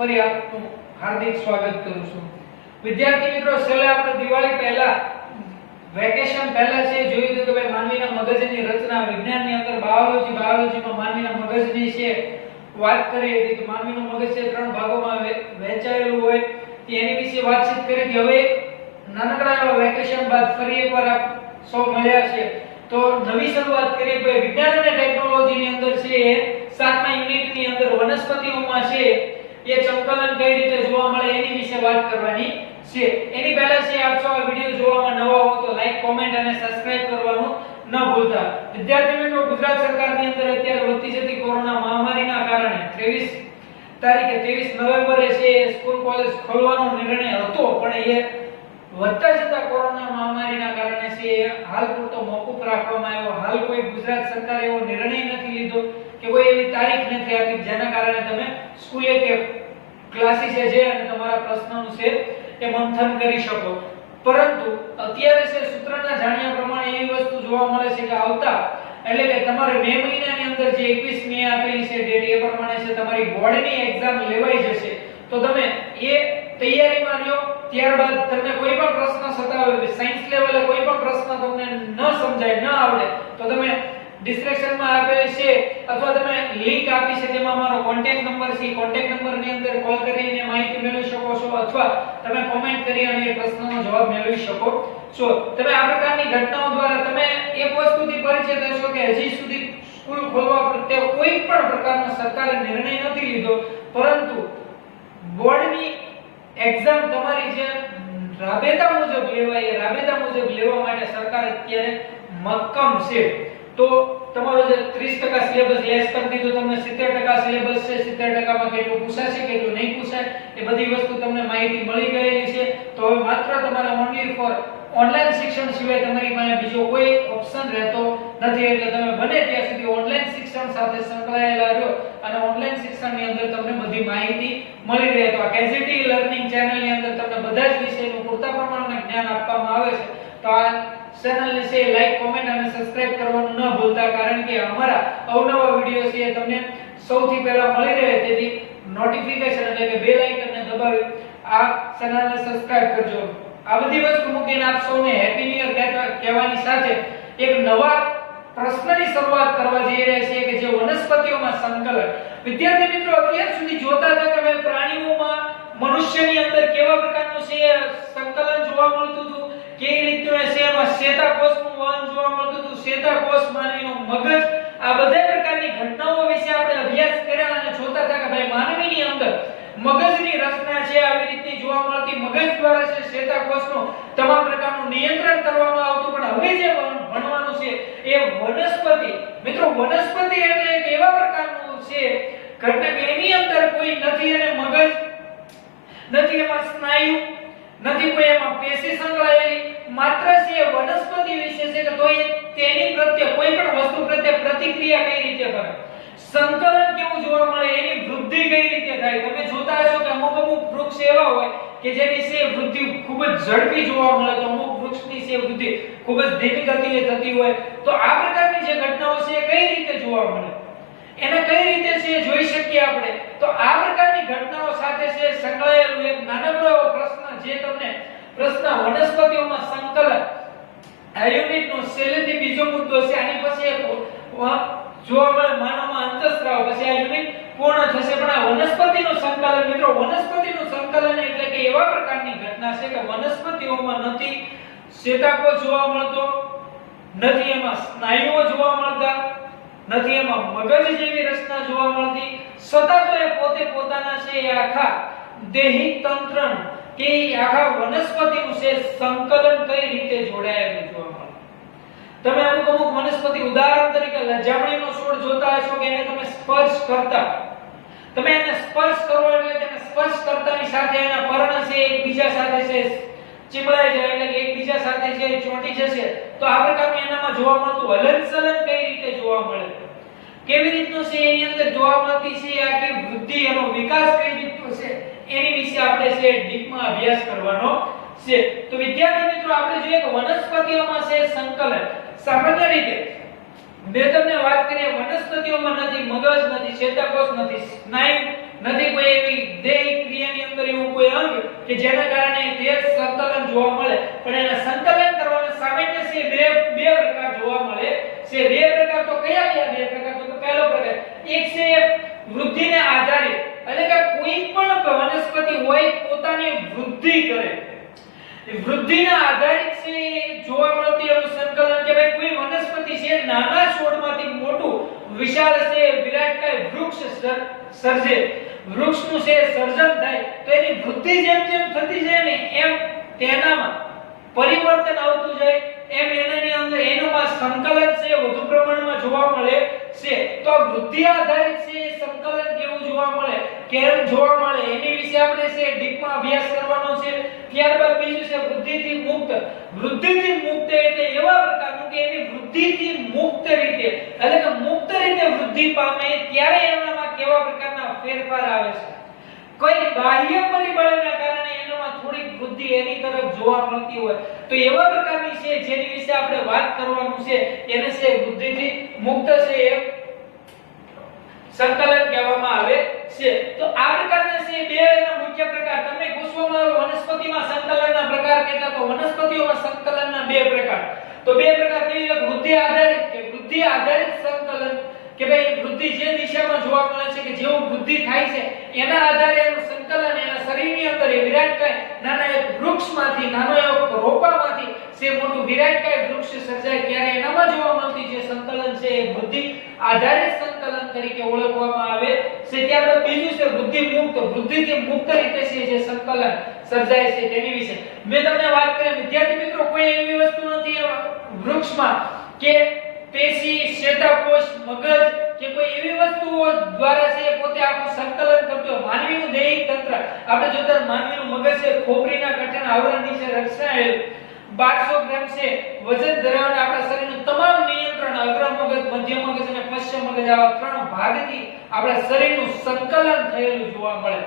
ફરી આપનું હાર્દિક સ્વાગત કરું છું. વિદ્યાર્થી મિત્રો, છેલ્લે આપણે દિવાળી પહેલા વેકેશન પહેલા છે, જોયું હતું કે માનવીના મગજની રચના, વિજ્ઞાનની અંદર બાયોલોજી બાયોલોજીમાં માનવીના મગજની છે, વાત કરી હતી કે માનવીનું મગજ છે ત્રણ ભાગોમાં વહેંચાયેલું હોય. એની વિશે વાતચીત કરી હતી. હવે નાનકડા એવા વેકેશન બાદ ફરી એકવાર આપ સૌ મળ્યા છે. તો નવી શરૂઆત કરીએ કે વિજ્ઞાન અને ટેકનોલોજીની અંદર છે સાતમા યુનિટની અંદર વનસ્પતિઓમાં છે. એ સંકલન કઈ રીતે જોવા મળે એની વિશે વાત કરવાની છે. એની પહેલા છે, આપ સૌ આ વિડિયો જોવામાં નવા હો તો લાઈક કોમેન્ટ અને સબસ્ક્રાઇબ કરવાનું ન ભૂલતા. વિદ્યાર્થી મિત્રો, ગુજરાત સરકારની અંદર અત્યારે વધતી જતી કોરોના મહામારીના કારણે 23 તારીખે 23 નવેમ્બરે છે સ્કૂલ કોલેજ ખોલવાનો નિર્ણય હતો, પણ એ વધતા જતા કોરોના મહામારીના કારણે છે હાલ પૂરતો મોકૂફ રાખવામાં આવ્યો. હાલ કોઈ ગુજરાત સરકારે એવો નિર્ણય નથી લીધો કે કોઈ એવી તારીખ નથી આપી, જેના કારણે તમે સ્કૂલે કે ક્લાસીસે જઈ અને તમારા પ્રશ્નનું છે એ મંથન કરી શકો. પરંતુ અત્યારે છે સૂત્રના જાણ્યા પ્રમાણે એવી વસ્તુ જોવા મળે છે કે આવતા, એટલે કે તમારે મે મહિનાની અંદર જે 21 મે આપેલી છે ડેટ એ પ્રમાણે છે તમારી બોર્ડની એક્ઝામ લેવાઈ જશે. તો તમે એ તૈયારીમાં રહ્યો, ત્યારબાદ તમને કોઈ પણ પ્રશ્ન સતાવે સાયન્સ લેવલે કોઈ પણ પ્રશ્ન તમને ન સમજાય, ન આવડે, તો તમે ડિસ્ક્રિપ્શનમાં આપેલ છે, અથવા તમે લિંક આપી છે, તેમાં મારો કોન્ટેક્ટ નંબર છે કોન્ટેક્ટ નંબરની અંદર કોલ કરીને માહિતી મેળવી શકો છો, અથવા તમે કોમેન્ટ કરી અને એ પ્રશ્નનો જવાબ મેળવી શકો. છો તમે આ પ્રકારની ઘટનાઓ દ્વારા તમે એક વસ્તુથી પરિચિત હશો કે હજી સુધી સ્કૂલ ખોલવા પ્રત્યે કોઈ પણ પ્રકારનો સરકારે નિર્ણય નથી લીધો, પરંતુ બોર્ડની એક્ઝામ તમારી જે રાબેતા મુજબ લેવાય, એ રાબેતા મુજબ લેવા માટે સરકાર અત્યારે મક્કમ છે. તો તમારો જે 30% સિલેબસ લેસ કરી દીધો, તમને 70% સિલેબસ છે 70% માં કેટલું પૂછાશે કેટલું નહીં પૂછાય, એ બધી વસ્તુ તમને માહિતી મળી ગયેલી છે. તો હવે માત્ર તમારે ઓનલી ફોર ઓનલાઈન શિક્ષણ સિવાય તમારી પાસે બીજો કોઈ ઓપ્શન રહેતો નથી. એટલે તમે બને ત્યાં સુધી ઓનલાઈન શિક્ષણ સાથે સંકળાયેલા રહો અને ઓનલાઈન શિક્ષણની અંદર તમને બધી માહિતી મળી રહે. તો આ કેઝીટી લર્નિંગ ચેનલની અંદર તમને બધા જ વિષયનું પૂરતા પ્રમાણમાં જ્ઞાન આપવામાં આવે છે. તો આ ચેનલને છે લાઈક કોમેન્ટ અને સબસ્ક્રાઇબ કરવાનું ન ભૂલતા, કારણ કે અમારા અવનવા વિડિયો છે તમને સૌથી પહેલા મળી રહે તેથી નોટિફિકેશન એટલે કે બેલ આઇકનને દબાવી આ ચેનલને સબસ્ક્રાઇબ કરજો. આ બધી વસ્તુ મૂકીને આપ સૌને હેપી ન્યુ યર કહેવાની સાથે એક નવા પ્રશ્નની શરૂઆત કરવા જઈ રહ્યા છીએ કે જે વનસ્પતિઓમાં સંકલન. વિદ્યાર્થી મિત્રો, અત્યાર સુધી જોતા હતા કે ભાઈ પ્રાણીઓમાં મનુષ્યની અંદર કેવા પ્રકારનું છે સંકલન જોવા મળતું હતું? કેવી રીતે છે? એમાં ચેતાકોષનું વહન જોવા મળતું હતું. ચેતાકોષ માનવીનો મગજ. આ બધા પ્રકારની ઘટનાઓ વિશે આપણે અભ્યાસ કર્યા અને જોતા હતા કે ભાઈ માનવીની અંદર મગજની રચના છે, આવી રીતની જોવા મળતી. મગજ દ્વારા છે ચેતાકોષનું તમામ પ્રકારનું નિયંત્રણ કરવામાં આવતું. પણ હવે જે ભણ- ભણવાનું છે, એ વનસ્પતિ. મિત્રો, વનસ્પતિ એટલે એક એવા પ્રકારનું છે ઘટક એની અંદર કોઈ નથી અને મગજ નથી. એમાં સ્નાયુ નથી કોઈ એમાં પેશી સંકળાયેલી માત્ર છે વનસ્પતિ વિશે છે કે તો તેની પ્રત્યે કોઈ પણ વસ્તુ પ્રત્યે પ્રતિક્રિયા કઈ રીતે કરે? સંકલન કેવું જોવા મળે, એની વૃદ્ધિ કઈ રીતે થાય? તમે જોતા હશો કે અમુક અમુક વૃક્ષ એવા હોય કે જેની છે વૃદ્ધિ ખૂબ જ ઝડપી જોવા મળે, તો અમુક વૃક્ષની છે વૃદ્ધિ ખૂબ જ ધીમી ગતિએ થતી હોય. તો આ પ્રકારની જે ઘટનાઓ છે એ કઈ રીતે જોવા મળે? એને કઈ રીતે છે જોઈ શકીએ આપણે? તો આ પ્રકારની ઘટનાઓ સાથે છે સંકળાયેલું એક નાનકડો પ્રશ્ન જે તમને પ્રશ્ન વનસ્પતિઓમાં સંકલન આ યુનિટનો છેલ્લેથી બીજો મુદ્દો છે, આની પછી એક જોવા મળે માનવમાં અંતઃસ્ત્રાવ પછી આ યુનિટ પૂર્ણ થશે. પણ આ વનસ્પતિનું સંકલન, મિત્રો, વનસ્પતિનું સંકલન એટલે કે એવા પ્રકારની ઘટના છે કે વનસ્પતિઓમાં નથી ચેતાકો જોવા મળતો, નથી એમાં સ્નાયુઓ જોવા મળતા, નથી એમાં મગજ જેવી રચના જોવા મળતી. છતાં તો એ પોતે પોતાના છે એ આખા દેહી તંત્રનું કે આખા વનસ્પતિનું છે સંકલન કઈ રીતે જોડાયેલું જોવા મળે. તમે અમુક અમુક વનસ્પતિ ઉદાહરણ તરીકે લજામણીનો છોડ જોતા હશો કે એને તમે સ્પર્શ કરતા. તમે એને સ્પર્શ કરો એટલે તેને સ્પર્શ કરતાની સાથે એના પર્ણ છે, એકબીજા સાથે છે ચીમળાઈ જાય એટલે એકબીજા સાથે છે ચોંટી જશે, તો આ પ્રકારનું એનામાં જોવા મળતું હલનચલન કઈ રીતે જોવા મળે? કેવી રીતનું છે એની અંદર જોવા મળતી છે આખી વૃદ્ધિ એનો વિકાસ કઈ રીતનો છે? એની વિશે આપણે છે, ડીપમાં અભ્યાસ કરવાનો છે. તો વિદ્યાર્થી મિત્રો, આપણે જોઈએ કે વનસ્પતિઓમાં છે સંકલન. સામાન્ય રીતે મેં તમને વાત કરી, વનસ્પતિઓમાં નથી, મગજ નથી, ચેતાકોષ નથી, સ્નાયુ નથી, કોઈ એવી દેહ ક્રિયાની અંદર એવું કોઈ અંગ કે જેના કારણે તે સંકલન જોવા મળે. પણ એના સંકલન વૃદ્ધિના આધારિત છે, જોવા મળતી એનું સંકલન કે ભાઈ કોઈ વનસ્પતિ છે, નાના છોડમાંથી મોટું, વિશાળ છે વિરાટકાય વૃક્ષ સર્જે. વૃક્ષનું છે, સર્જન થાય, તો એની વૃદ્ધિ જેમ જેમ થતી જાય ને, એમ તેનામાં પરિવર્તન આવતું જાય, એમ એનાની અંદર એનામાં સંકલન છે, વધુ પ્રમાણમાં જોવા મળે છે. તો વૃદ્ધિ આધારિત છે, સંકલન કેવું જોવા મળે? કેમ જોવા મળે? એની આપણે છે ડીપમાં અભ્યાસ કરવાનો છે. ત્યારબાદ બીજું છે, વૃદ્ધિથી મુક્ત. વૃદ્ધિથી મુક્ત એટલે એવા પ્રકારનું કે એની વૃદ્ધિથી મુક્ત રીતે. એટલે કે મુક્ત રીતે વૃદ્ધિ પામે ત્યારે એનામાં કેવા પ્રકારના ફેરફાર આવે છે. કોઈ બાહ્ય પરિબળના કારણે એનામાં થોડીક વૃદ્ધિ એની તરફ જોવા મળતી હોય, તો એવા પ્રકારની છે, જેની વિશે આપણે વાત કરવાનું છે. એને છે, વૃદ્ધિથી મુક્ત છે એ સંકલન કહેવામાં આવે છે. તો આ પ્રકારના છે બે મુખ્ય પ્રકાર. તમને પૂછવામાં વનસ્પતિમાં સંકલનના પ્રકાર કેટલા? તો વનસ્પતિઓમાં સંકલનના બે પ્રકાર. તો બે પ્રકાર કેવી એક? વૃદ્ધિ આધારિત કે વૃદ્ધિ આધારિત સંકલન? કે ભાઈ વૃદ્ધિ જે દિશામાં જોવા મળે છે કે જેવું વૃદ્ધિ થાય છે, એના આધારે એનું સંકલન એના શરીરની અંદર એ વિરાટ વિરાટકાય નાના એક વૃક્ષમાંથી, નાનો એક રોપામાંથી જે મોટું વિરાટકાય વૃક્ષ સર્જાય ત્યારે એનામાં જોવા મળતી જે સંકલન છે એ બુદ્ધિ આધારિત સંકલન તરીકે ઓળખવામાં આવે છે. ત્યારબાદ બીજું છે બુદ્ધિ મુક્ત. વૃદ્ધિથી મુક્ત રીતે છે, જે સંકલન સર્જાય છે તેની વિશે. મેં તમને વાત કરી, વિદ્યાર્થી મિત્રો, કોઈ એવી વસ્તુ નથી વૃક્ષમાં કે પેશી ચેતાકોષ મગજ કે કોઈ એવી વસ્તુઓ દ્વારા છે પોતે આખું સંકલન કરતો માનવીનું દૈહિક તંત્ર. આપણે જોતા માનવીનું મગજ છે, ખોપરીના કઠણ આવરણ નીચે રક્ષાયેલ. 1200 ગ્રામ છે. વજન ધરાવનાર આપણા શરીરનું તમામ નિયંત્રણ અગ્ર મગજ મધ્ય મગજ અને પશ્ચિમ મગજ આવા ત્રણ ભાગથી આપણા શરીરનું સંકલન થયેલું જોવા મળે.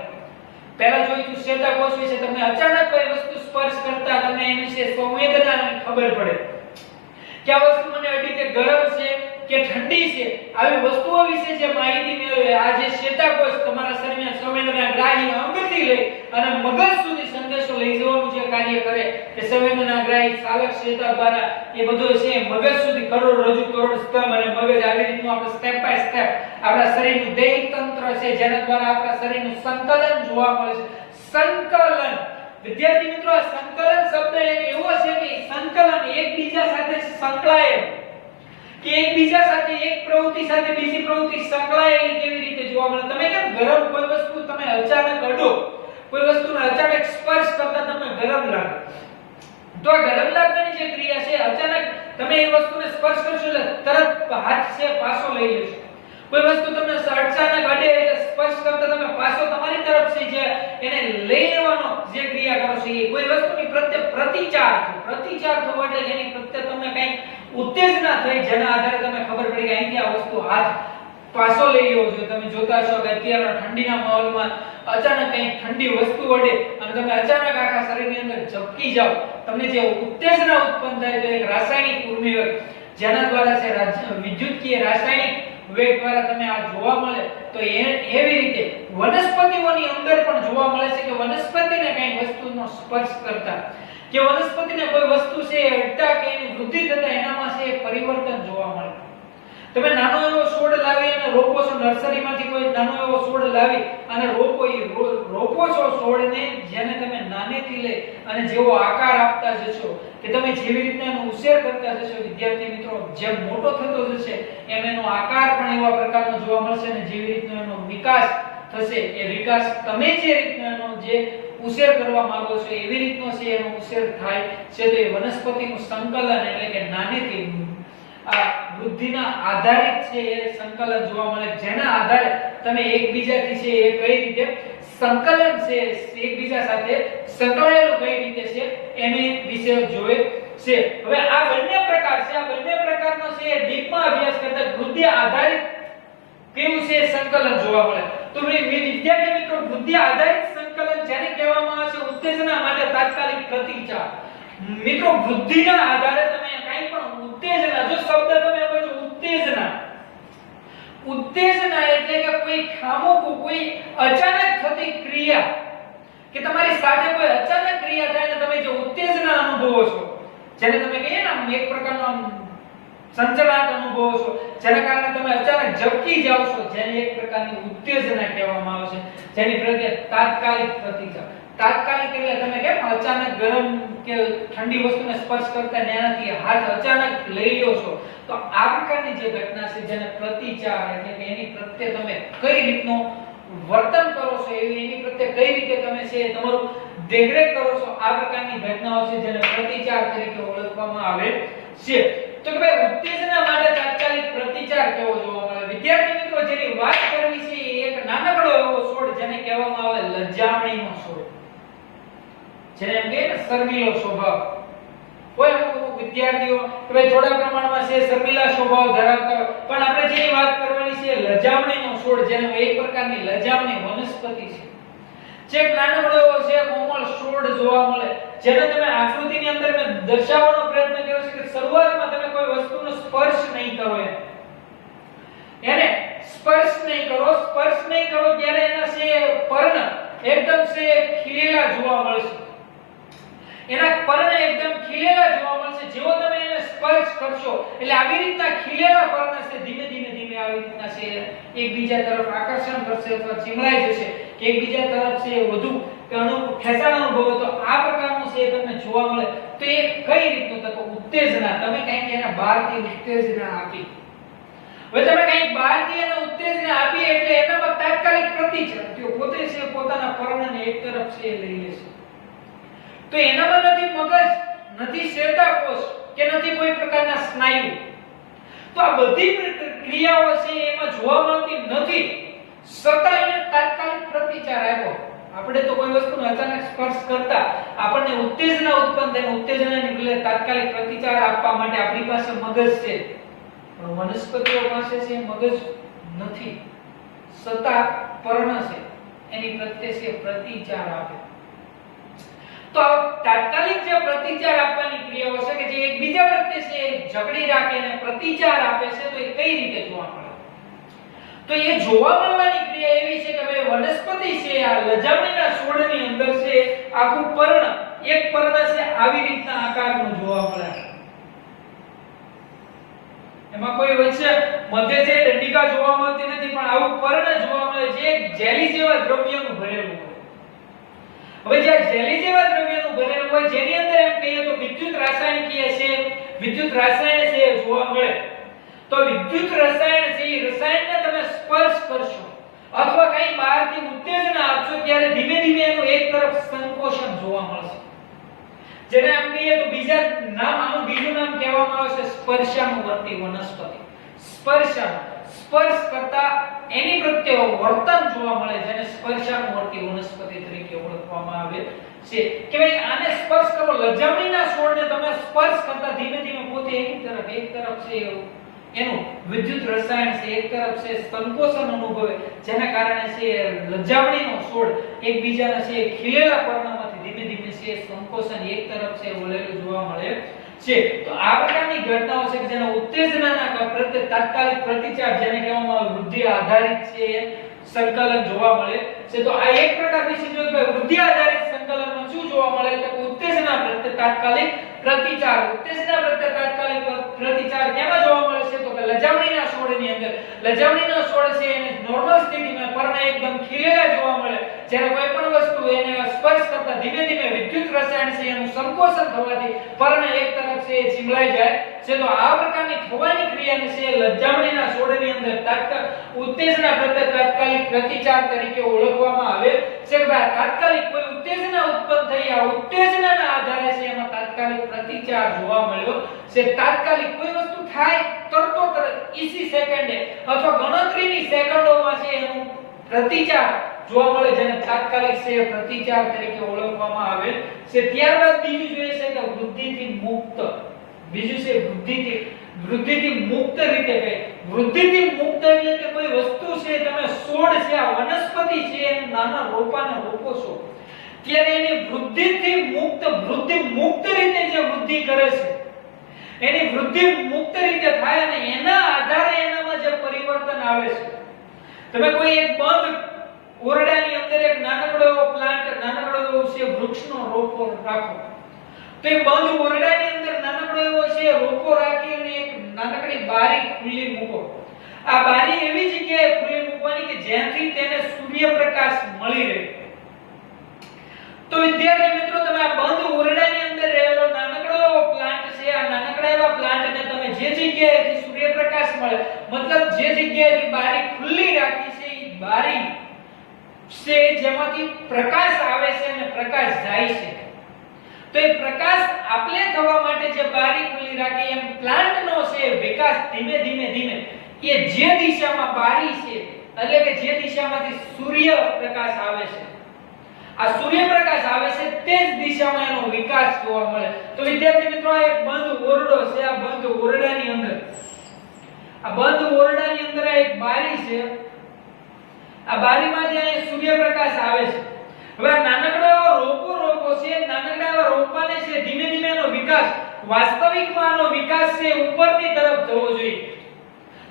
પહેલા જોઈતું ચેતાકોષ વિશે. તમને અચાનક કોઈ વસ્તુ સ્પર્શ કરતા તમને એની વિશે સંવેદનાની ખબર પડે. કે આ વસ્તુ મને અડી કે ગરમ છે? કે ઠંડી છે, આવી વસ્તુઓ વિશે જે માહિતી મેળવે, આ જે ચેતાકોષ તમારા શરીરના સંવેદના અંગથી લઈ અને મગજ સુધી સંદેશો લઈ જવાનું જે કાર્ય કરે કે સંવેદના ચાલક ચેતા દ્વારા એ બધો છે, મગજ સુધી કરોડ, રજૂ કરોડ સ્તંભ અને મગજ આવી રીતનું આપણે સ્ટેપ બાય સ્ટેપ આપણા શરીરનું દૈહિક તંત્ર છે, જેના દ્વારા આપણા શરીરનું સંકલન જોવા મળે છે. સંકલન. વિદ્યાર્થી મિત્રો, સંકલન શબ્દ એક એવો છે કે સંકલન એકબીજા સાથે સંકળાયેલ. કે એકબીજા સાથે, એક પ્રવૃત્તિ સાથે, બીજી પ્રવૃત્તિ સંકળાયેલી કેવી રીતે જોવા મળે? તમે કેમ ગરમ કોઈ વસ્તુ તમે અચાનક અડો? કોઈ વસ્તુને અચાનક સ્પર્શ કરતા તમને ગરમ લાગે? તો આ ગરમ લાગવાની જે ક્રિયા છે, અચાનક તમે એ વસ્તુને સ્પર્શ કરશો એટલે તરત હાથ છે પાછો લઈ લેશો. કોઈ વસ્તુ તમને અચાનક અડે એટલે સ્પર્શ કરતા તમે પાછો તમારી તરફ છે, જે એને લઈ લેવાનો જે ક્રિયા કરો છો એ. કોઈ વસ્તુની પ્રત્યે પ્રતિચાર પ્રતિચાર થવો એટલે જેની પ્રત્યે તમને કંઈક ઉત્તેજના થઈ, જેના આધારે તમે ખબર પડી કે અહીંથી આ વસ્તુ હાથ પાછો લઈ લેવો જોઈએ તમે જોતા છો કે અત્યારના ઠંડીના માહોલમાં અચાનક કંઈક ઠંડી વસ્તુ વડે અને તમે અચાનક આખા શરીરની અંદર ઝબકી જાઓ, તમને જે ઉત્તેજના ઉત્પન્ન થાય તો એક રાસાયણિક ઉર્મિ હોય જેના દ્વારા છે વિદ્યુતકીય રાસાયણિક વેગ દ્વારા તમે આ જોવા મળે, તો એ, એવી રીતે વનસ્પતિઓની અંદર પણ જોવા મળે છે કે વનસ્પતિને કંઈ વસ્તુનો સ્પર્શ કરતા. કે વનસ્પતિને કોઈ વસ્તુ છે એ કે એની વૃદ્ધિ થતા એનામાં છે પરિવર્તન જોવા મળે. તમે નાનો એવો છોડ લાવી અને રોપો છો, નર્સરીમાંથી કોઈ નાનો એવો છોડ લાવી અને રોપો એ રોપો છો છોડને જેને તમે નાનેથી લે અને જેવો આકાર આપતા જશો, કે તમે જેવી રીતના એનો ઉછેર કરતા જશો, વિદ્યાર્થી મિત્રો, જેમ મોટો થતો જશે, એમ એનો આકાર પણ એવા પ્રકારનો જોવા મળશે અને જેવી રીતનો એનો વિકાસ થશે, એ વિકાસ તમે જે રીતનો એનો જે ઉછેર કરવા માંગો છો, એવી રીતનો છે એનો ઉછેર થાય છે તો એ વનસ્પતિનું સંકલન એટલે કે નાનેથી આ વૃદ્ધિના આધારિત છે એ સંકલન જોવા મળે. જેના આધારે તમે એકબીજાથી છે એ કઈ રીતે સંકલન છે, એકબીજા સાથે સંકળાયેલું કઈ રીતે છે, એની વિશે જોવે છે. હવે આ બંને પ્રકાર છે, આ બંને પ્રકારનો છે એ દીપમાં અભ્યાસ કરતા વૃદ્ધિ આધારિત કેવું છે સંકલન જોવા મળે. તો વિદ્યાર્થી મિત્રો, વૃદ્ધિ આધારિત જેને કહેવામાં આવે છે ઉત્તેજના માટે તાત્કાલિક પ્રતિચાર. મિત્રો, વૃદ્ધિના આધારે તમે કંઈ પણ ઉત્તેજના, જો શબ્દ તમે આપો ઉત્તેજના. ઉત્તેજના એટલે કે કોઈ ખામોકુ કોઈ અચાનક થતી ક્રિયા. કે તમારી સાથે કોઈ અચાનક ક્રિયા થાય ને તમે જે ઉત્તેજના અનુભવો છો, જેને તમે કહીએ ને એક પ્રકારનો સંચલાટ અનુભવો છો. જેના કારણે તમે અચાનક ઝબકી જાવ છો, જેને એક પ્રકારની ઉત્તેજના કહેવામાં આવે છે, જેની પ્રત્યે તાત્કાલિક પ્રતિક્રિયા તાત્કાલિક એટલે તમે કેમ અચાનક ગરમ કે ઠંડી વસ્તુને સ્પર્શ કરતા એનાથી હાથ અચાનક લઈ લો છો? તો આ પ્રકારની જે ઘટના છે, જેને પ્રતિચાર એટલે કે એની પ્રત્યે તમે કઈ રીતનો વર્તન કરો છો, એવી એની પ્રત્યે કઈ રીતે તમે છે તમારું દેખરેખ કરો છો? આ પ્રકારની ઘટનાઓ છે, જેને પ્રતિચાર તરીકે ઓળખવામાં આવે છે. તો કે ભાઈ ઉત્તેજના માટે તાત્કાલિક પ્રતિચાર કેવો જોવા મળે? વિદ્યાર્થી મિત્રો, જેની વાત કરવી છે એક નાનકડો એવો છોડ જેને કહેવામાં આવે લજામણીનો છોડ. જેને એમ કહીએ શર્મિલો સ્વભાવ. કોઈ અમુક વિદ્યાર્થીઓ કે ભાઈ થોડા પ્રમાણમાં છે શર્મિલા સ્વભાવ ધરાવતા પણ આપણે જેની વાત કરવાની છે લજામણીનો છોડ, જેનો એક પ્રકારની લજામણી વનસ્પતિ છે. એક નાનકડો એવો છે કોમળ છોડ જોવા મળે. જેને તમે આકૃતિની અંદર મેં દર્શાવવાનો પ્રયત્ન કર્યો છે કે શરૂઆતમાં તમે કોઈ વસ્તુનો સ્પર્શ નહીં કરો એને. એને સ્પર્શ નહીં કરો, સ્પર્શ નહીં કરો ત્યારે એના છે પર્ણ એકદમ છે ખીલેલા જોવા મળશે. એના પર્ણ એકદમ ખીલેલા જોવા મળશે. જેવો તમે એને સ્પર્શ કરશો, એટલે આવી રીતના ખીલેલા પર્ણ છે ધીમે ધીમે ધીમે આવી રીતના છે એકબીજા તરફ આકર્ષણ કરશે અથવા ચીમળાઈ જશે. એકબીજા તરફ છે, વધુ અનુ ખેંચાણ અનુભવે તો આ પ્રકારનું છે તમને જોવા મળે. તો એ કઈ રીતનું તો ઉત્તેજના. તમે કંઈક એના બહારથી ઉત્તેજના આપી. હવે તમે કંઈક બહારથી એને ઉત્તેજના આપી એટલે એનામાં તાત્કાલિક પ્રતિક્રિયા. તેઓ પોતે છે, પોતાના પર્ણને એક તરફ છે એ લઈ લેશે તો એનામાં નથી મગજ, નથી શ્વેતાકોષ કે નથી કોઈ પ્રકારના સ્નાયુ. તો આ બધી ક્રિયાઓ છે એમાં જોવા મળતી નથી. છતાં એને તાત્કાલિક પ્રતિચાર આપ્યો. આપણે તો કોઈ વસ્તુનો અચાનક સ્પર્શ કરતા આપણને ઉત્તેજના ઉત્પન્ન થાય, ઉત્તેજનાને બદલે તાત્કાલિક પ્રતિચાર આપવા માટે આપણી પાસે મગજ છે. પણ વનસ્પતિઓ પાસે છે મગજ નથી. છતાં પર્ણ છે. એની પ્રત્યે છે પ્રતિચાર આપે. તો તાત્કાલિક જે પ્રતિચાર આપવાની ક્રિયાઓ છે કે જે એકબીજા પ્રત્યે છે ઝઘડી રાખે અને પ્રતિચાર આપે છે, તો એ કઈ રીતે જોવા મળે? તો એ જોવા મળવાની ક્રિયા એવી છે કે ભાઈ વનસ્પતિ છે, આ લજામણીના છોડની અંદર છે, આખું પર્ણ, એક પર્ણ છે, આવી રીતના આકારનું જોવા મળે. એમાં કોઈ વચ્ચે મધ્ય છે, દંડિકા જોવા મળતી નથી, પણ આવું પર્ણ જોવા મળે છે જેલી જેવા દ્રવ્યનું ભરેલું હોય. હવે જે જેલી જેવા દ્રવ્યનું ભરેલું હોય, જેની અંદર એમ કહીએ તો વિદ્યુત રાસાયણિકીય છે, વિદ્યુત રાસાયણિક છે જોવા મળે. તો વિદ્યુત રસાયણ છે, એ રસાયણને તમે સ્પર્શ કરશો. અથવા કઈ બહારથી ઉત્તેજના આપશો, ત્યારે ધીમે ધીમે એનું એક તરફ સંકોચન જોવા મળશે. જેને આમ કહીએ તો બીજા નામ, આનું બીજું નામ કહેવામાં આવે છે સ્પર્શાનુવર્તી વનસ્પતિ. સ્પર્શાનુ. સ્પર્શ કરતા એની પ્રત્યે વર્તન જોવા મળે, જેને સ્પર્શાનુવર્તી વનસ્પતિ તરીકે ઓળખવામાં આવે છે. કે ભાઈ, આને સ્પર્શ કરો. લજામણીના છોડને તમે સ્પર્શ કરતા ધીમે ધીમે પોતે એક તરફ એક તરફ છે એવું. એનું વિદ્યુત રસાયણ છે, એક તરફ છે સંકોચન અનુભવે, જેના કારણે છે લજામણીનો છોડ એકબીજાના છે ખીલેલા પર્ણમાંથી ધીમે ધીમે છે સંકોચન એક તરફ છે વળેલું જોવા મળે છે. તો આ પ્રકારની ઘટનાઓ છે કે જેના ઉત્તેજનાના પ્રત્યે તાત્કાલિક પ્રતિચાર જેને કહેવામાં આવે વૃદ્ધિ આધારિત છે, સંકલન જોવા મળે છે. તો આ એક પ્રકારની કે વૃદ્ધિ આધારિત સંકલનમાં શું જોવા મળે તો ઉત્તેજના પ્રત્યે તાત્કાલિક પ્રતિચાર, ઉત્તેજના પ્રત્યે તાત્કાલિક પ્રતિચાર કેમાં જોવા મળે છે તો કે લજામણીના છોડની અંદર લજામણીનો છોડ છે એને નોર્મલ સ્થિતિમાં પરના એકદમ ખીલેલા જોવા મળે. જ્યારે કોઈ પણ વસ્તુ એને સ્પર્શ કરતા ધીમે ધીમે વિદ્યુત રસાયણ છે એનું સંકોચન થવાથી પર્ણ એક તરફ છે એ ચીમળાઈ જાય. છે તો આ પ્રકારની થવાની ક્રિયાને છે લજ્જામણીના છોડની અંદર તાત્કાલિક ઉત્તેજના પ્રત્યે તાત્કાલિક પ્રતિચાર તરીકે ઓળખવામાં આવે. છે તાત્કાલિક કોઈ ઉત્તેજના ઉત્પન્ન થઈ, આ ઉત્તેજનાના આધારે છે એમાં તાત્કાલિક પ્રતિચાર જોવા મળ્યો. છે તાત્કાલિક કોઈ વસ્તુ થાય તરતો તરત ઈસી સેકન્ડે અથવા ગણતરીની સેકન્ડોમાં છે એનું પ્રતિચાર જોવા મળે જેને તાત્કાલિક છે પ્રતિચાર તરીકે ઓળખવામાં આવે છે. ત્યારબાદ બીજું જોઈએ છે કે વૃદ્ધિથી મુક્ત. બીજું છે વૃદ્ધિથી વૃદ્ધિથી મુક્ત રીતે કહે વૃદ્ધિથી મુક્ત એટલે કે કોઈ વસ્તુ છે તમે છોડ છે, આ વનસ્પતિ છે, એના નાના રોપાને રોપો છો. ત્યારે એની વૃદ્ધિથી મુક્ત, વૃદ્ધિ મુક્ત રીતે જે વૃદ્ધિ કરે છે, એની વૃદ્ધિ મુક્ત રીતે થાય અને એના આધારે એનામાં જે પરિવર્તન આવે છે તમે કોઈ એક બંધ ઓરડાની અંદર એક નાનકડો એવો પ્લાન્ટ નાનકડો એવો છે, વૃક્ષનો રોપો રાખો. તો એ બંધ ઓરડાની અંદર નાનકડો એવો છે, રોપો રાખી અને એક નાનકડી બારી ખુલ્લી મૂકો. આ બારી એવી જગ્યાએ ખુલ્લી મૂકવાની કે જ્યાંથી તેને સૂર્યપ્રકાશ મળી રહે. વિદ્યાર્થી મિત્રો, તમે આ બંધ ઓરડાની અંદર રહેલો નાનકડો એવો પ્લાન્ટ છે, આ નાનકડા એવા પ્લાન્ટને તમે જે જગ્યાએથી સૂર્યપ્રકાશ મળે મતલબ જે જગ્યાએ બારી ખુલ્લી રાખી છે એ બારી છે જેમાંથી પ્રકાશ આવે છે અને પ્રકાશ જાય છે. તો એ પ્રકાશ આપલે થવા માટે જે બારી ખુલ્લી રાખી, એમ પ્લાન્ટનો છે વિકાસ ધીમે ધીમે ધીમે. એ જે દિશામાં બારી છે, એટલે કે જે દિશામાંથી સૂર્ય પ્રકાશ આવે છે. આ સૂર્યપ્રકાશ આવે છે તે જ દિશામાં એનો વિકાસ જોવા મળે. તો વિદ્યાર્થી મિત્રો, આ એક બંધ ઓરડો છે, આ બંધ ઓરડાની અંદર આ બંધ ઓરડાની અંદર એક બારી છે. આ બારીમાંથી અહીંયા સૂર્યપ્રકાશ આવે છે. હવે આ નાનકડો એવો રોપો રોપો છે નાનકડા એવા રોપાને છે, ધીમે ધીમે એનો વિકાસ, વાસ્તવિકમાં આનો વિકાસ છે, ઉપરની તરફ જવો જોઈએ.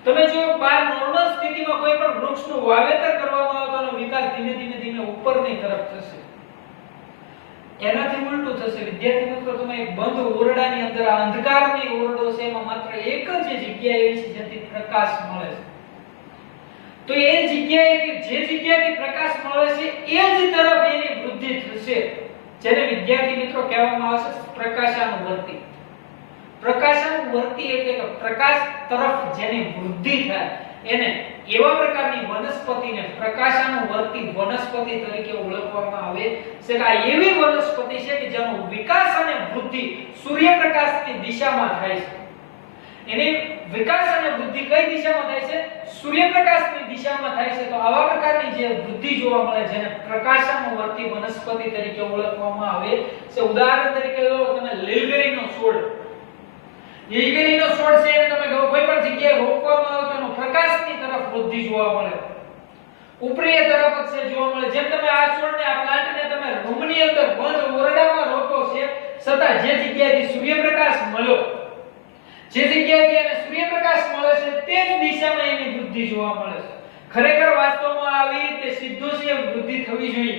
તમે જો બાર નોર્મલ સ્થિતિમાં કોઈ પણ વૃક્ષનું વાવેતર કરવામાં આવે તો એનો વિકાસ ધીમે ધીમે ધીમે ઉપરની તરફ થશે એનાથી ઉલટું થશે. વિદ્યાર્થી મિત્રો, તમે એક બંધ ઓરડાની અંદર, આ અંધકારની ઓરડો છે, એમાં માત્ર એક જ જગ્યા એવી છે જ્યાંથી પ્રકાશ મળે છે. તો એ જગ્યાએ જે જગ્યાથી પ્રકાશ મળે છે, એ જ તરફ એની વૃદ્ધિ થશે. જેને વિદ્યાર્થી મિત્રો કહેવામાં આવે છે પ્રકાશાનુવર્તી. પ્રકાશાનુવર્તી એટલે કે પ્રકાશ તરફ જેની વૃદ્ધિ થાય, એને એવા પ્રકારની વનસ્પતિને પ્રકાશાનુવર્તી વનસ્પતિ તરીકે ઓળખવામાં આવે છે. કે આ એવી વનસ્પતિ છે કે જેનો વિકાસ અને વૃદ્ધિ સૂર્યપ્રકાશની દિશામાં થાય છે. એની વિકાસ અને વૃદ્ધિ કઈ દિશામાં થાય છે? સૂર્યપ્રકાશની દિશામાં થાય છે. તો આવા પ્રકારની જે વૃદ્ધિ જોવા મળે જેને પ્રકાશાનુવર્તી વનસ્પતિ તરીકે ઓળખવામાં આવે છે. ઉદાહરણ તરીકે લો, તમે લીલગરીનો છોડ લીલગીરીનો છોડ છે તમે કોઈ પણ જગ્યાએ રોપવામાં આવે તો પ્રકાશની તરફ વૃદ્ધિ જોવા મળે. ઉપરીય તરફ છે જોવા મળે. જેમ તમે આ છોડને, આ પ્લાન્ટને તમે રૂમની અંદર બંધ ઓરડામાં રોપો છે, છતાં જે જગ્યાએથી સૂર્યપ્રકાશ મળ્યો, જે જગ્યાએથી એને સૂર્યપ્રકાશ મળે છે, તે જ દિશામાં એની વૃદ્ધિ જોવા મળે છે. ખરેખર વાસ્તવમાં આવી રીતે સીધો છે વૃદ્ધિ થવી જોઈએ.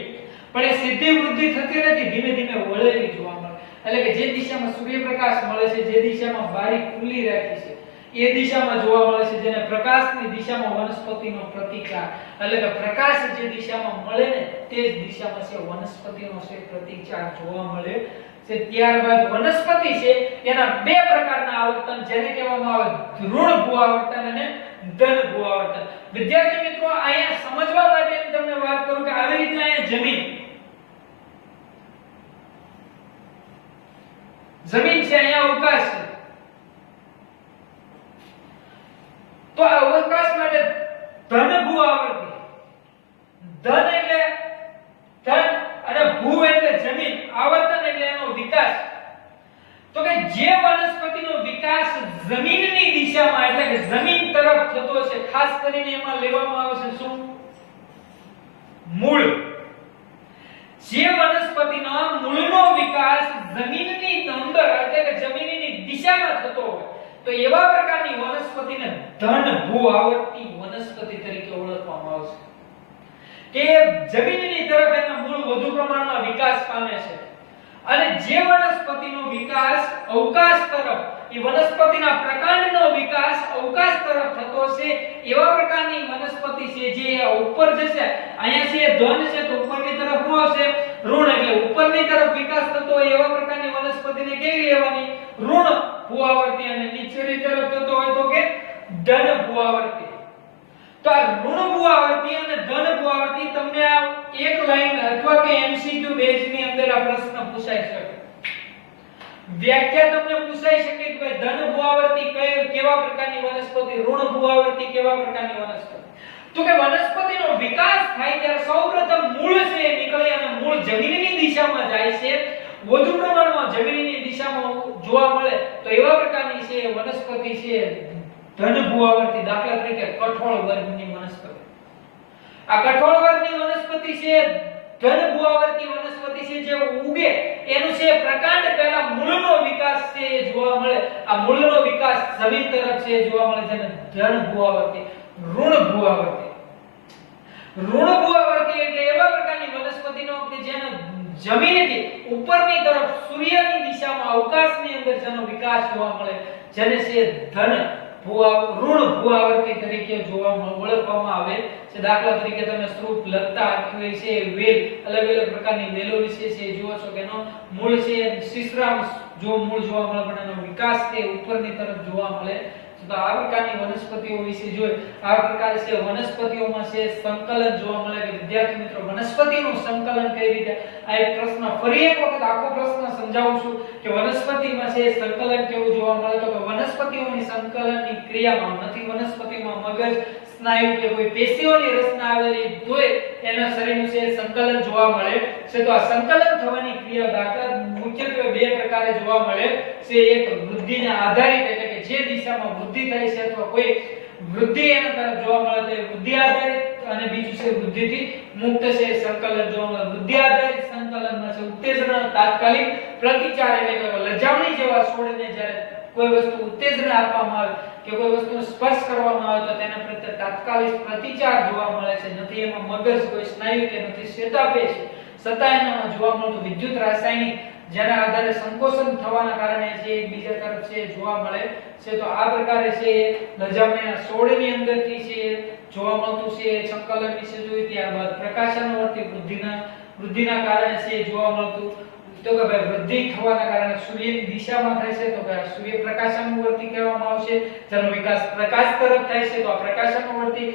પણ એ સીધી વૃદ્ધિ થતી નથી, ધીમે ધીમે વળેલી જોવા મળે. એટલે કે જે દિશામાં સૂર્યપ્રકાશ મળે છે, જે દિશામાં બારી ખુલ્લી રાખી છે, એ દિશામાં જોવા મળે છે, જેને પ્રકાશની દિશામાં વનસ્પતિનો પ્રતિકાર. એટલે કે પ્રકાશ જે દિશામાં મળે ને, તે જ દિશામાં છે વનસ્પતિનો છે પ્રતિકાર જોવા મળે છે. ત્યારબાદ વનસ્પતિ છે, એના બે પ્રકારના આવર્તન જેને કહેવામાં આવે ધ્રુણ ભૂઆવર્તન અને ધન ભૂઆવર્તન. વિદ્યાર્થી મિત્રો, અહીંયા સમજવા માટે તમને વાત કરું કે આવી રીતના અહીંયા જમીન જમીન છે, અહીંયા અવકાશ છે. તો આ અવકાશ માટે ધન ભૂઆવર્તી ધન એટલે ધન અને ભૂ એટલે જમીન. આવર્તન એટલે એનો વિકાસ. તો કે જે વનસ્પતિનો વિકાસ જમીનની દિશામાં, એટલે કે જમીન તરફ થતો છે ખાસ કરીને એમાં લેવામાં આવે છે શું? મૂળ. જે વનસ્પતિના મૂળનો અંદર એટલે કે જમીનની દિશામાં થતો હોય, તો એવા પ્રકારની વનસ્પતિને ધન ભૂ આવર્તી વનસ્પતિ તરીકે ઓળખવામાં આવશે. કે જમીનની તરફ એના મૂળ વધુ પ્રમાણમાં વિકાસ પામે છે. અને જે વનસ્પતિનો વિકાસ અવકાશ તરફ એ વનસ્પતિના પ્રકાંડનો વિકાસ અવકાશ તરફ થતો છે એવા પ્રકારની વનસ્પતિ છે જે ઉપર જશે. અહીંયા છે ધન છે તો ઉપરની તરફ શું આવશે? ઋણ. એટલે ઉપરની તરફ વિકાસ થતો હોય એવા પ્રકારની વનસ્પતિને કેવી લેવાની? ઋણ ભૂઆવર્તી અને નીચેની તરફ થતો હોય તો કે ધન ભૂઆવર્તી. તો આ ઋણ ભૂઆવર્તી અને ધન ભૂઆવર્તી તમને આ એક લાઈન અથવા કે એમસીક્યુ બેઝની અંદર આ પ્રશ્ન પૂછાઈ શકે. વ્યાખ્યા તમને પૂછાઈ શકે કે ભાઈ ધન ભૂઆવર્તી કઈ કેવા પ્રકારની વનસ્પતિ, ઋણ ભૂઆવર્તી કેવા પ્રકારની વનસ્પતિ? તો કે વનસ્પતિનો વિકાસ થાય ત્યારે સૌપ્રથમ મૂળ છે એ નીકળે અને મૂળ જમીનની દિશામાં જાય છે. વધુ પ્રમાણમાં જમીનની દિશામાં જોવા મળે તો એવા પ્રકારની છે વનસ્પતિ છે ધન ભૂઆવર્તી, દાખલા તરીકે કઠોળ વર્ગની વનસ્પતિ. આ કઠોળ વર્ગની વનસ્પતિ છે ધન ભૂઆવર્તી વનસ્પતિ છે જે ઉગે એનું છે પ્રકાંડ પહેલા મૂળનો વિકાસ છે એ જોવા મળે. આ મૂળનો વિકાસ જમીન તરફ છે જોવા મળે જેને જળ ભૂઆવર્તી, ઋણ ભૂઆવર્તી. ઋણ ભૂઆવર્તી એટલે એવા પ્રકારની વનસ્પતિનો કે જેને જમીનથી ઉપરની તરફ સૂર્યની દિશામાં, અવકાશની અંદર જેનો વિકાસ જોવા મળે, જેને છે ધન ઋણ ભૂઆવર્તી તરીકે જોવા ઓળખવામાં આવે છે દાખલા તરીકે તમે સ્ત્રુપ લતા હોય છે, વેલ, અલગ અલગ પ્રકારની વેલો વિશે છે, જુઓ છો કે એનો મૂળ છે, શિશ્રામ, જો મૂળ જોવા મળે પણ એનો વિકાસ તે ઉપરની તરફ જોવા મળે. તો આ પ્રકારની વનસ્પતિઓ વિશે જોઈએ. આ પ્રકાર છે વનસ્પતિઓમાં છે સંકલન જોવા મળે કે વિદ્યાર્થી મિત્રો વનસ્પતિનું સંકલન કઈ રીતે? આ એક પ્રશ્ન ફરી એક વખત આખો પ્રશ્ન સમજાવું છું કે વનસ્પતિમાં છે સંકલન કેવું જોવા મળે તો કે વનસ્પતિઓની સંકલનની ક્રિયામાં નથી, વનસ્પતિમાં મગજ સ્નાયુ કે કોઈ પેશીઓની રચના આવેલી હોય, એના શરીરનું છે સંકલન જોવા મળે. છે તો આ સંકલન થવાની ક્રિયા દાખલા મુખ્યત્વે બે પ્રકારે જોવા મળે. છે એક વૃદ્ધિને આધારિત એટલે કે જે દિશામાં વૃદ્ધિ થાય છે અથવા કોઈ વૃદ્ધિ એના તરફ જોવા મળે તો વૃદ્ધિ આધારિત અને બીજું છે વૃદ્ધિથી મુક્ત છે સંકલન જોવા મળે. વૃદ્ધિ આધારિત સંકલનમાં છે ઉત્તેજના તાત્કાલિક પ્રતિચાર એટલે કે લજામણી જેવા છોડને જ્યારે કોઈ વસ્તુ ઉત્તેજના આપવામાં આવે કે કોઈ વસ્તુનો સ્પર્શ કરવામાં આવે તો તેના પ્રત્યે તાત્કાલિક પ્રતિચાર જોવા મળે છે. નથી એમાં મગજ કોઈ સ્નાયુ કે નથી શ્વેતાપેશ. છતાં એનામાં જોવા મળતું વિદ્યુત રાસાયણિક જેના આધારે સંકોચન થવાના કારણે જે એકબીજા તરફ છે જોવા મળે છે. તો આ પ્રકારે છે લજામણીના છોડની અંદરથી છે જોવા મળતું છે સંકલન વિશે જોયું ત્યારબાદ પ્રકાશાનુવર્તી વૃદ્ધિના વૃદ્ધિના કારણે છે જોવા મળતું. તો કે ભાઈ વૃદ્ધિ થવાના કારણે સૂર્યની દિશામાં થાય છે, તો કે આ સૂર્ય પ્રકાશાનુવર્તી કહેવામાં આવશે, જેનો વિકાસ પ્રકાશ તરફ થાય છે, તો આ પ્રકાશાનુવર્તી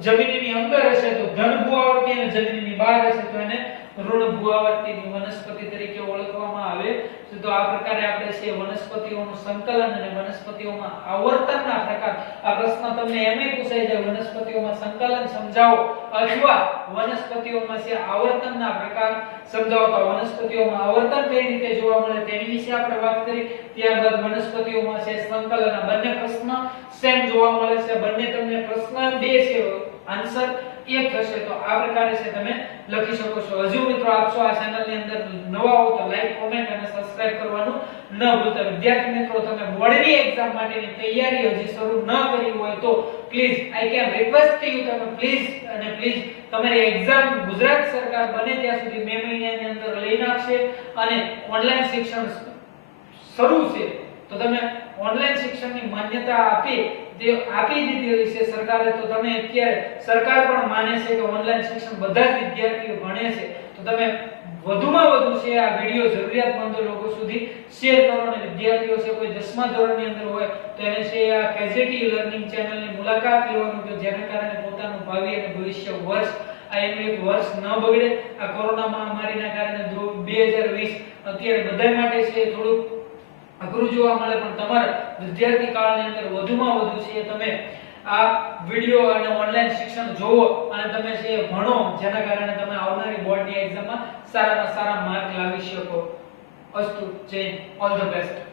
જમીનની અંદર હશે, તો ધન ભૂઆવર્તી અને જમીનની બહાર હશે, તો એને ઋણ ભૂઆવર્તીની વનસ્પતિ તરીકે ઓળખવામાં આવે છે. તો આ પ્રકારે આપણે છે વનસ્પતિઓનું સંકલન અને વનસ્પતિઓમાં આવર્તનના પ્રકાર. આ પ્રશ્ન તમને એમય પૂછાય છે, વનસ્પતિઓમાં સંકલન સમજાવો અથવા વનસ્પતિઓમાં છે આવર્તનના પ્રકાર સમજાવો. તો વનસ્પતિઓમાં આવર્તન કઈ રીતે જોવા મળે તેની વિશે આપણે વાત કરી. ત્યારબાદ વનસ્પતિઓમાં છે સંકલન. બંને પ્રશ્ન સેમ જોવા મળે છે. બંને તમને પ્રશ્ન બે છે આન્સર એક થશે તો આ પ્રકારે છે તમે લખી શકો છો. હજુ મિત્રો આપ છો આ ચેનલની અંદર નવા હો તો લાઈક કોમેન્ટ અને સબસ્ક્રાઇબ કરવાનું ન ભૂલતા. વિદ્યાર્થી મિત્રો, તમે બોર્ડની એક્ઝામ માટેની તૈયારી હજી શરૂ ન કરી હોય તો please I can request you તમે પ્લીઝ અને પ્લીઝ તમારી એક્ઝામ ગુજરાત સરકાર બને ત્યાં સુધી મે મહિનાની અંદર લઈ નાખશે અને ઓનલાઈન શિક્ષણ શરૂ છે. તો તમે ઓનલાઈન શિક્ષણની માન્યતા આપી તે આપી દીધી છે, સરકારે તો તમે અત્યારે, સરકાર પણ માને છે કે ઓનલાઈન શિક્ષણ બધા જ વિદ્યાર્થીઓ ભણે છે. તો તમે વધુમાં વધુ છે, આ વિડિયો જરૂરિયાતમંદ લોકો સુધી શેર કરો અને વિદ્યાર્થીઓ છે, કોઈ દસમા ધોરણની અંદર હોય, તો એને છે, આ કેજેટી લર્નિંગ ચેનલની મુલાકાત લેવાનું કે જેના કારણે પોતાનું ભાવિ અને ભવિષ્ય વર્ષ, આ એનું એક વર્ષ ન બગડે. આ કોરોના મહામારીના કારણે દો- 2020 અત્યારે બધા માટે છે, થોડુંક અઘરું જોવા મળે, પણ તમારા વિદ્યાર્થી કાળની અંદર વધુમાં વધુ છે તમે આ વિડિયો અને ઓનલાઈન શિક્ષણ જોવો અને તમે છે ભણો, જેના કારણે તમે આવનારી બોર્ડની એક્ઝામમાં સારામાં સારા માર્ક લાવી શકો. અસ્તુ, જય ઓલ ધ બેસ્ટ